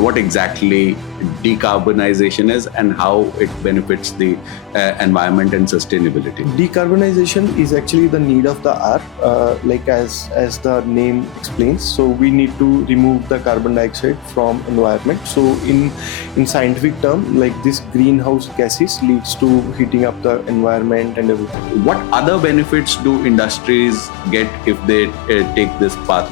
what exactly decarbonization is and how it benefits the environment and sustainability. Decarbonization is actually the need of the hour, as the name explains. So we need to remove the carbon dioxide from environment. So in scientific term, like this greenhouse gases leads to heating up the environment and everything. What other benefits do industries get if they take this path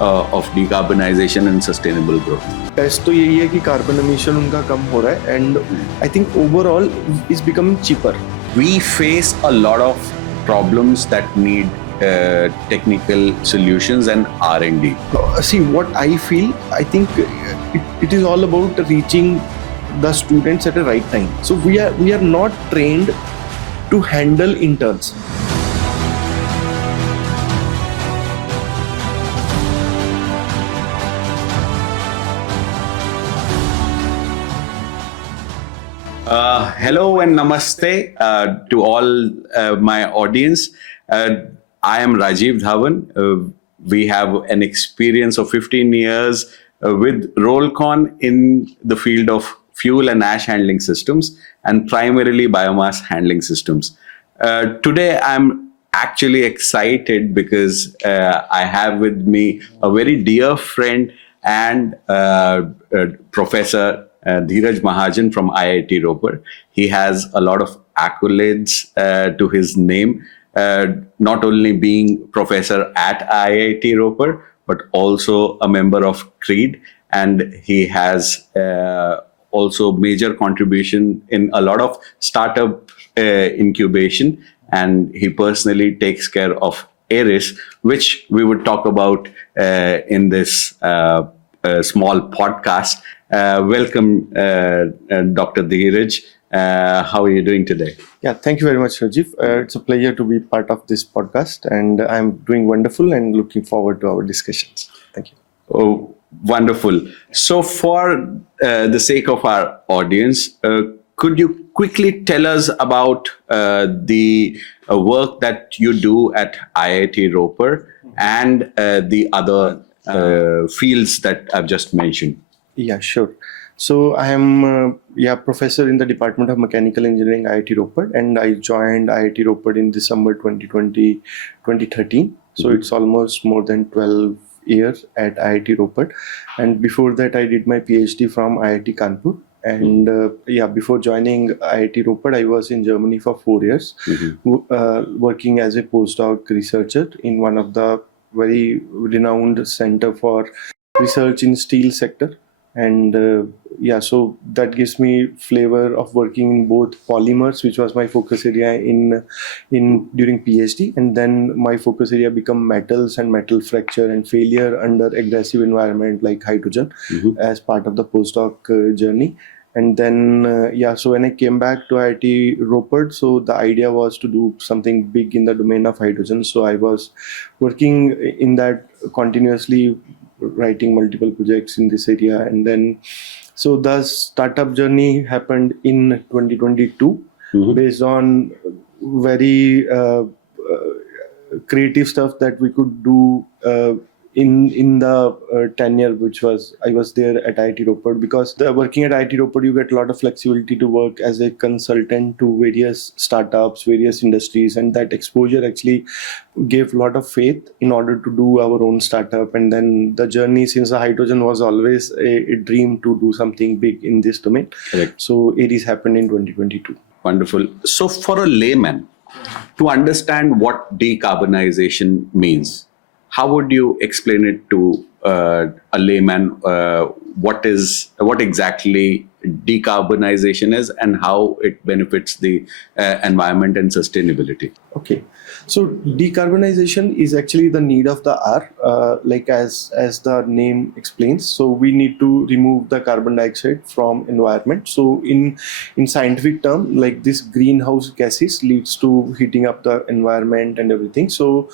of decarbonization and sustainable growth? Test तो यही है कि carbon emission उनका कम हो रहा है and I think overall is becoming cheaper. We face a lot of problems that need technical solutions and R&D. See, what I feel, I think it is all about reaching the students at the right time. So we are not trained to handle interns. Hello and namaste to all my audience. I am Rajiv Dhawan. We have an experience of 15 years with Rollcon in the field of fuel and ash handling systems and primarily biomass handling systems. Today I'm actually excited because I have with me a very dear friend and Professor Dhiraj Mahajan from IIT Ropar. He has a lot of accolades to his name, not only being professor at IIT Ropar, but also a member of CREED, and he has also major contribution in a lot of startup incubation, and he personally takes care of ARIS, which we would talk about in this small podcast. Welcome, Dr. Dhiraj. How are you doing today? Yeah, thank you very much, Rajiv. It's a pleasure to be part of this podcast, and I'm doing wonderful and looking forward to our discussions. Thank you. Oh, wonderful. So for the sake of our audience, could you quickly tell us about the work that you do at IIT Ropar and the other fields that I've just mentioned? Yeah, sure. So I am professor in the Department of Mechanical Engineering, IIT Ropar, and I joined IIT Ropar in December 2013. So it's almost more than 12 years at IIT Ropar. And before that, I did my PhD from IIT Kanpur. And before joining IIT Ropar, I was in Germany for 4 years, working as a postdoc researcher in one of the very renowned center for research in steel sector. And so that gives me flavor of working in both polymers, which was my focus area in during PhD, and then my focus area become metals and metal fracture and failure under aggressive environment like hydrogen as part of the postdoc journey. And then so when I came back to IIT Ropar, so the idea was to do something big in the domain of hydrogen. So I was working in that continuously, writing multiple projects in this area. And then so the startup journey happened in 2022 based on very creative stuff that we could do in the tenure which was I was there at IIT Ropar, because working at IIT Ropar you get a lot of flexibility to work as a consultant to various startups, various industries, and that exposure actually gave a lot of faith in order to do our own startup. And then the journey, since the hydrogen was always a dream to do something big in this domain. Correct. So ARIS happened in 2022. Wonderful. So for a layman, to understand what decarbonization means, how would you explain it to a layman? What exactly decarbonization is and how it benefits the environment and sustainability? Okay, so decarbonization is actually the need of the hour, as the name explains. So we need to remove the carbon dioxide from environment. So in scientific term, like this greenhouse gases leads to heating up the environment and everything. So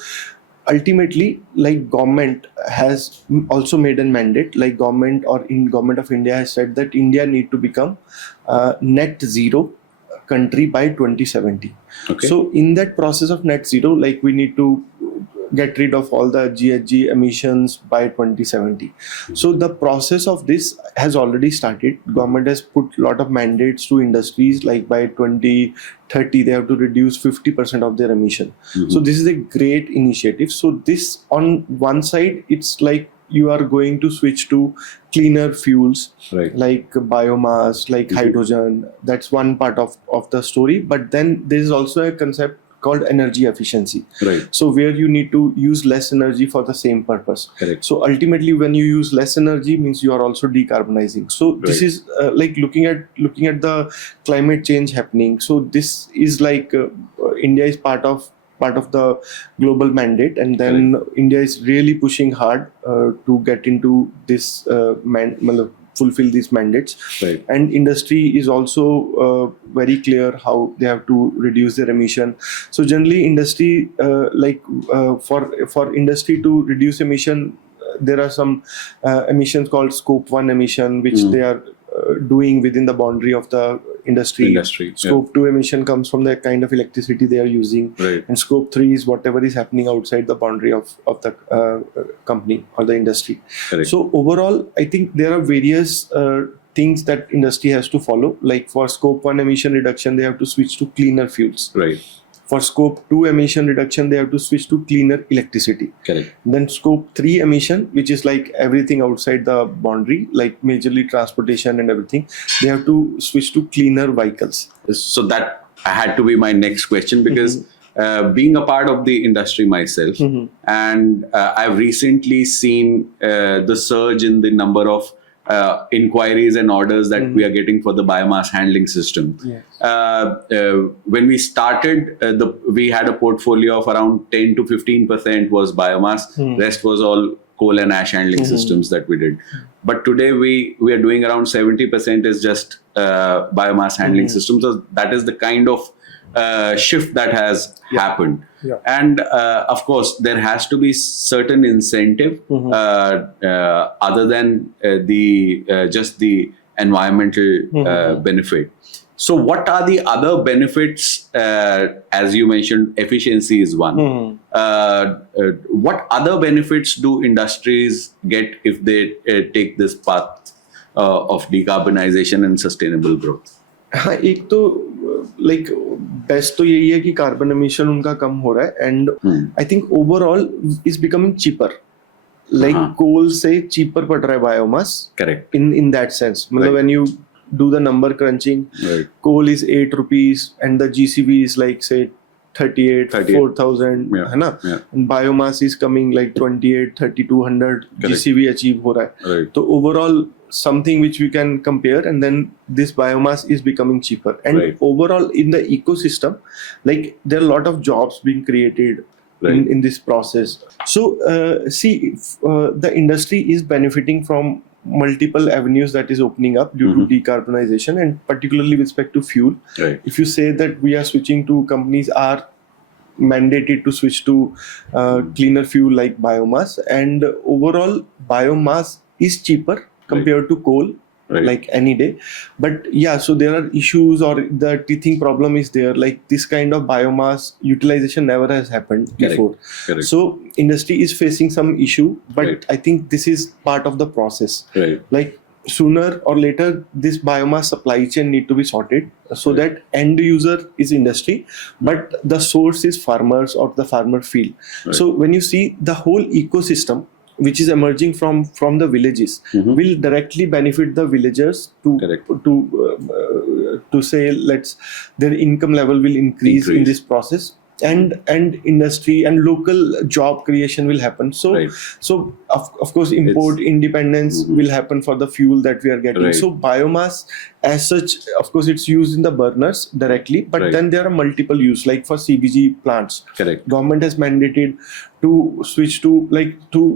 ultimately, like government has also made a mandate, like government of India has said that India need to become net zero country by 2070. Okay. So in that process of net zero, like we need to get rid of all the GHG emissions by 2070. So the process of this has already started. Government has put a lot of mandates to industries, like by 2030 they have to reduce 50% of their emission. So this is a great initiative. So this, on one side, it's like you are going to switch to cleaner fuels, like biomass, like hydrogen. That's one part of the story. But then there is also a concept called energy efficiency. So where you need to use less energy for the same purpose. So ultimately, when you use less energy, means you are also decarbonizing. So this is like looking at the climate change happening. So this is like India is part of the global mandate, and then India is really pushing hard to get into this fulfill these mandates. And industry is also very clear how they have to reduce their emission. So generally industry for industry to reduce emission, there are some emissions called scope 1 emission, which they are doing within the boundary of the industry. Scope 2 emission comes from the kind of electricity they are using, and scope 3 is whatever is happening outside the boundary of the company or the industry. So overall, I think there are various things that industry has to follow. Like for scope 1 emission reduction, they have to switch to cleaner fuels. For scope 2 emission reduction, they have to switch to cleaner electricity. Then scope 3 emission, which is like everything outside the boundary, like majorly transportation and everything, they have to switch to cleaner vehicles. So that had to be my next question, because being a part of the industry myself, and I've recently seen the surge in the number of inquiries and orders that we are getting for the biomass handling system. When we started, we had a portfolio of around 10 to 15% was biomass. Rest was all coal and ash handling systems that we did. But today we are doing around 70% is just biomass handling systems. So that is the kind of shift that has happened. And of course, there has to be certain incentive other than just the environmental benefit. So what are the other benefits? As you mentioned, efficiency is one. What other benefits do industries get if they take this path of decarbonization and sustainable growth? एक तो like best तो यही है कि carbon emission उनका कम हो रहा है, and I think overall is becoming cheaper. Like coal से चीपर पड़ रहा है biomass. Correct. In that sense, मतलब when you do the number crunching, coal is 8 rupees and the GCV is like say 38 4,000 है ना, and biomass is coming like 28 3,200 GCV achieve हो रहा है. तो overall something which we can compare, and then this biomass is becoming cheaper, and overall in the ecosystem, like there are a lot of jobs being created in this process. So the industry is benefiting from multiple avenues that is opening up due to decarbonization, and particularly with respect to fuel. If you say that we are switching to, companies are mandated to switch to cleaner fuel like biomass, and overall biomass is cheaper compared to coal, like any day. But yeah, so there are issues, or the teething problem is there, like this kind of biomass utilization never has happened before. So industry is facing some issue, but I think this is part of the process. Like sooner or later this biomass supply chain need to be sorted, so that end user is industry, but the source is farmers or the farmer field. So when you see the whole ecosystem which is emerging from the villages, will directly benefit the villagers to say, their income level will increase in this process, and industry and local job creation will happen. So of course import independence will happen for the fuel that we are getting. So biomass as such, of course it's used in the burners directly, but then there are multiple use, like for CBG plants. Government has mandated to switch to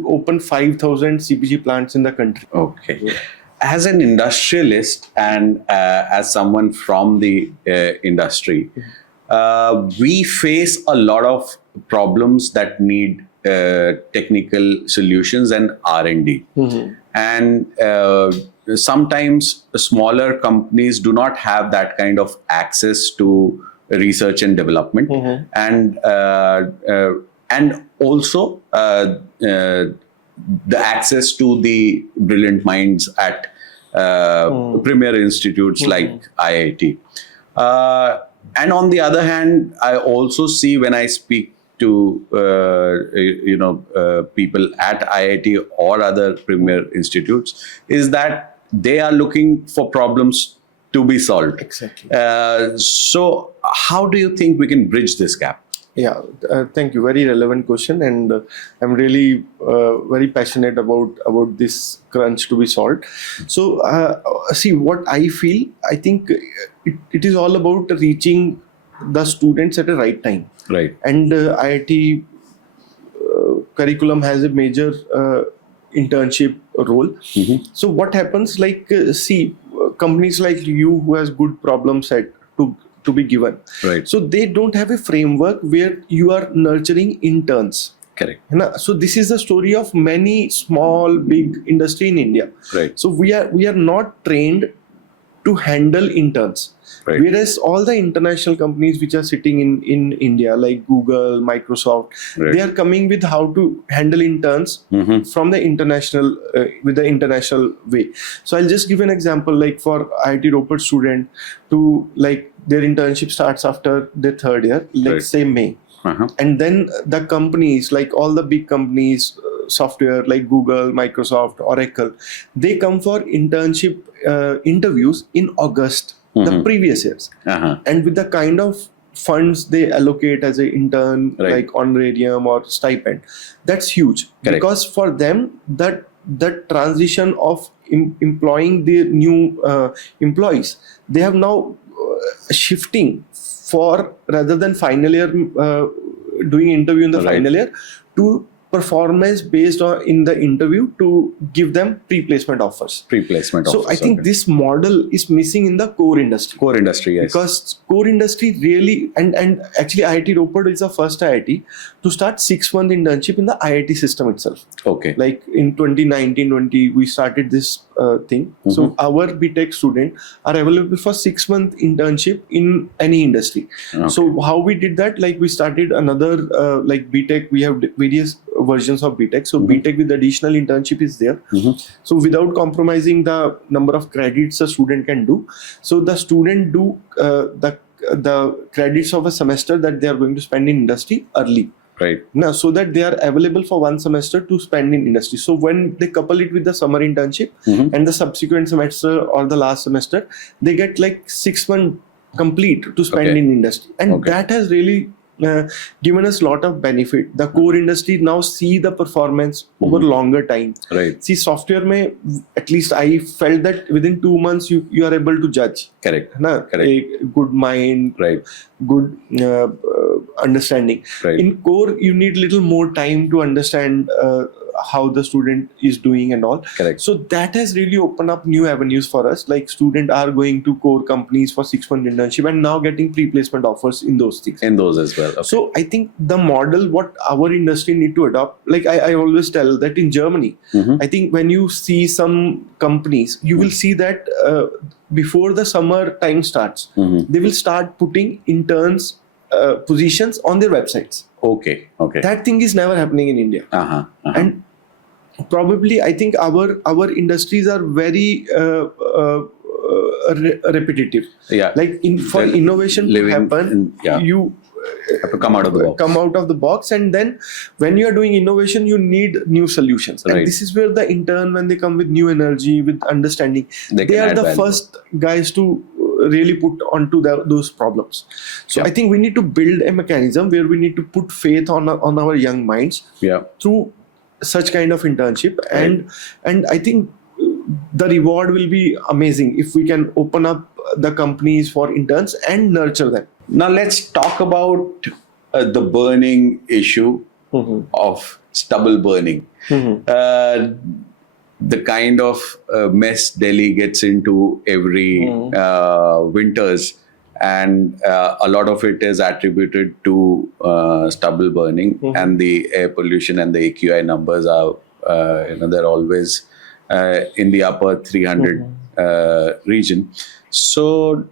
open 5,000 CBG plants in the country. As an industrialist and as someone from the industry, we face a lot of problems that need technical solutions and R&D. And sometimes smaller companies do not have that kind of access to research and development. And also the access to the brilliant minds at premier institutes like IIT. And on the other hand, I also see when I speak to people at IIT or other premier institutes, is that they are looking for problems to be solved. Exactly. So how do you think we can bridge this gap? Yeah, thank you. Very relevant question, and I'm really very passionate about this crunch to be solved. So, see, what I feel, I think it is all about reaching the students at the right time. Right. And IIT curriculum has a major internship role. So, what happens? Like, companies like you who has good problem set to be given. Right. So they don't have a framework where you are nurturing interns. Correct. So this is the story of many small, big industry in India. Right. So we are not trained to handle interns. Right. Whereas all the international companies which are sitting in India, like Google, Microsoft, Right. they are coming with how to handle interns from the international, with the international way. So I'll just give an example, like for IIT Ropar student to like their internship starts after their third year, let's Right. say May. And then the companies, like all the big companies, software like Google, Microsoft, Oracle, they come for internship interviews in August, the previous years. And with the kind of funds they allocate as an intern, Right. like honorarium or stipend, that's huge. Correct. Because for them, that transition of employing the new employees, they have now shifting for, rather than final year doing interview in the Right. final year, to performance based on in the interview to give them pre-placement offers. Pre-placement So offers, I think okay. this model is missing in the core industry. Core industry, yes. Because core industry really, and actually IIT Ropar is the first IIT to start 6-month internship in the IIT system itself. Okay. Like in 2019-20, we started this thing. So our BTech student are available for 6-month internship in any industry. Okay. So how we did that, like we started another like BTech, we have various versions of BTech. So BTech with additional internship is there. So without compromising the number of credits a student can do. So the student do the credits of a semester that they are going to spend in industry early. Right. Now, so that they are available for one semester to spend in industry. So when they couple it with the summer internship and the subsequent semester or the last semester, they get like 6 months complete to spend Okay. in industry. And Okay. that has really given us a lot of benefit. The core industry now see the performance over longer time. Right. See, software mein, at least I felt that within 2 months you are able to judge. Correct. Na? Correct. A good mind, Right. good understanding. Right. In core, you need little more time to understand how the student is doing and all. Correct. So that has really opened up new avenues for us. Like students are going to core companies for 6-month internship and now getting pre-placement offers in those things. In those as well. Okay. So I think the model what our industry need to adopt, like I always tell that in Germany, I think when you see some companies, you will see that before the summer time starts, they will start putting interns positions on their websites. Okay. Okay. That thing is never happening in India. And probably I think our industries are very repetitive. Yeah. Like for They're innovation to living happen, in- yeah. you Have to come out of the box. come out of the box, and then when you are doing innovation, you need new solutions. Right. And this is where the intern, when they come with new energy, with understanding, They they can are add the value. first guys to really put onto those problems. So Yeah. I think we need to build a mechanism where we need to put faith on our young minds Yeah. through such kind of internship, and I think the reward will be amazing if we can open up the companies for interns and nurture them. Now let's talk about the burning issue of stubble burning. The kind of mess Delhi gets into every winters, and a lot of it is attributed to stubble burning, and the air pollution and the AQI numbers are, they're always in the upper 300 region. So,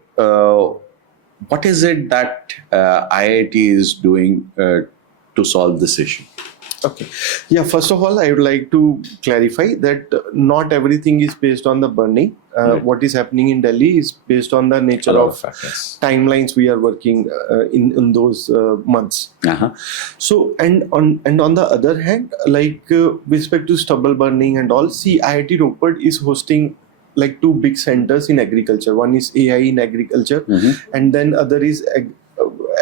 what is it that IIT is doing to solve this issue? Okay. Yeah, first of all, I would like to clarify that not everything is based on the burning. Right. What is happening in Delhi is based on the nature A lot of of factors. timelines we are working in those months. Uh-huh. So and on the other hand, like with respect to stubble burning and all, see, IIT Ropar is hosting like two big centers in agriculture. One is AI in agriculture, and then other is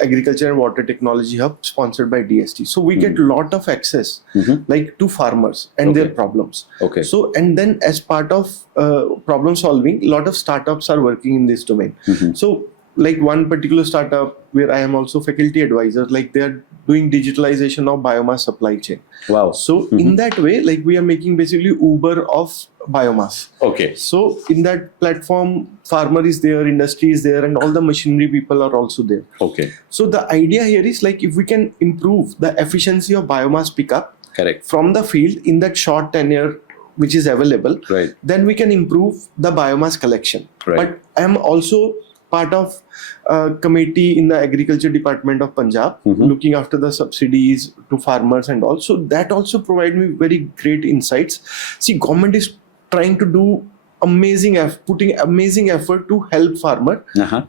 agriculture and water technology hub sponsored by DST. So we get lot of access like to farmers and their problems. Okay. So and then as part of problem solving, a lot of startups are working in this domain. So like one particular startup where I am also faculty advisor, like they are doing digitalization of biomass supply chain. Wow. So in that way, like we are making basically Uber of biomass. Okay. So in that platform, farmer is there, industry is there, and all the machinery people are also there. Okay. So the idea here is like if we can improve the efficiency of biomass pickup Correct. from the field in that short tenure which is available, Right. then we can improve the biomass collection. Right. But I am also part of a committee in the agriculture department of Punjab, looking after the subsidies to farmers and all. So that also provide me very great insights. See, government is trying to do putting amazing effort to help farmer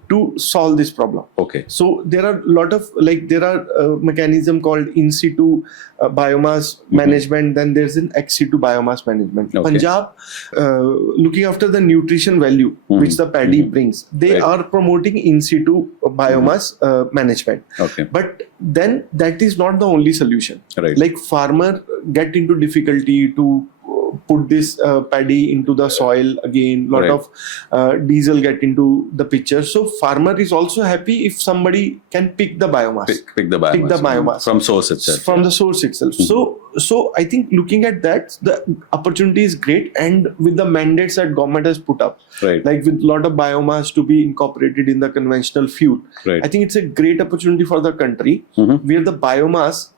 to solve this problem. Okay. So there are a lot of mechanism called In-Situ biomass management. Then there's an Ex-Situ biomass management. Okay. Punjab, looking after the nutrition value which the paddy brings, they Right. are promoting In-Situ biomass management. Okay. But then that is not the only solution. Right. Like farmer get into difficulty to put this paddy into the soil again. Lot Right. of diesel get into the picture. So farmer is also happy if somebody can pick the biomass. Pick the biomass. From source itself. From the source itself. So I think looking at that, the opportunity is great, and with the mandates that government has put up, Right. like with lot of biomass to be incorporated in the conventional fuel, Right. I think it's a great opportunity for the country where the biomass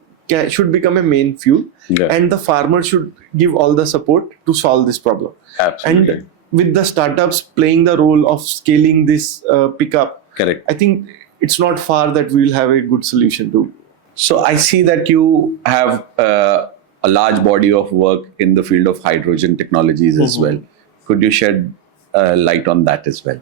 should become a main fuel, Yeah. and the farmer should give all the support to solve this problem. Absolutely. And with the startups playing the role of scaling this pickup, Correct. I think it's not far that we will have a good solution to. So I see that you have a large body of work in the field of hydrogen technologies as well. Could you shed light on that as well?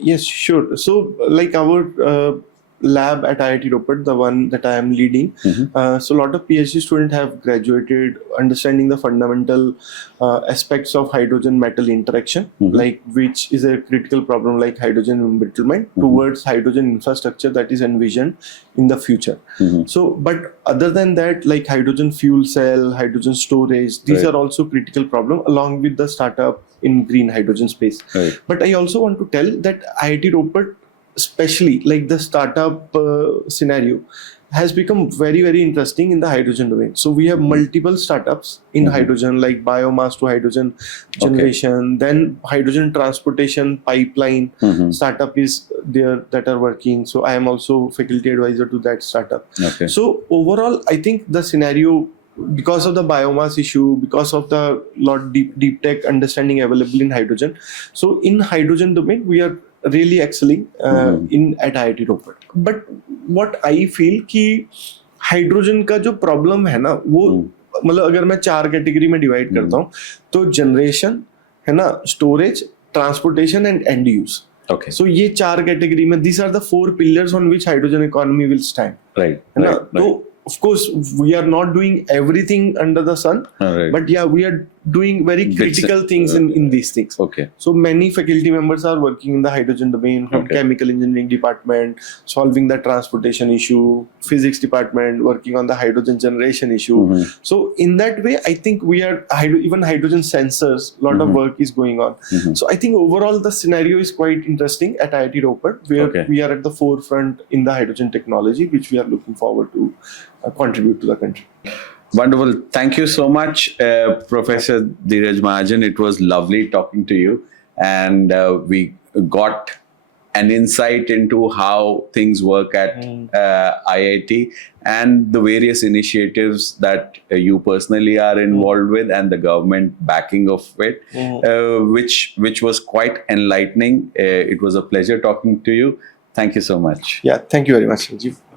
Yes, sure. So, like our lab at IIT Ropar, the one that I am leading, so a lot of PhD students have graduated understanding the fundamental aspects of hydrogen metal interaction, like which is a critical problem like hydrogen embrittlement towards hydrogen infrastructure that is envisioned in the future. So, but other than that, like hydrogen fuel cell, hydrogen storage, these Right. are also critical problem along with the startup in green hydrogen space. Right. But I also want to tell that IIT Ropar, especially like the startup scenario, has become very, very interesting in the hydrogen domain. So we have multiple startups in hydrogen, like biomass to hydrogen generation, then hydrogen transportation pipeline startup is there that are working. So I am also faculty advisor to that startup. Okay. So overall, I think the scenario, because of the biomass issue, because of the lot deep tech understanding available in hydrogen. So in hydrogen domain, we are really excelling in at IIT Ropar. But what I feel कि hydrogen का जो problem है ना, वो मतलब अगर मैं 4 category में डिवाइड करता हूँ, तो जनरेशन है ना, storage, transportation and and use. Okay. So ये 4 कैटेगरी में, these are the 4 pillars on which hydrogen economy will stand. Right. है ना? Right. तो of course we are not doing everything under the sun, Right. but yeah, we are doing very critical things in these things. Okay. So many faculty members are working in the hydrogen domain, from Okay. chemical engineering department, solving the transportation issue, physics department working on the hydrogen generation issue. So in that way, I think we are even hydrogen sensors, lot of work is going on. So I think overall the scenario is quite interesting at IIT Ropar, where Okay. we are at the forefront in the hydrogen technology, which we are looking forward to contribute to the country. Wonderful. Thank you so much, Professor Dhiraj Mahajan. It was lovely talking to you. And we got an insight into how things work at IIT and the various initiatives that you personally are involved with and the government backing of it, which was quite enlightening. It was a pleasure talking to you. Thank you so much. Yeah, thank you very much, Rajiv.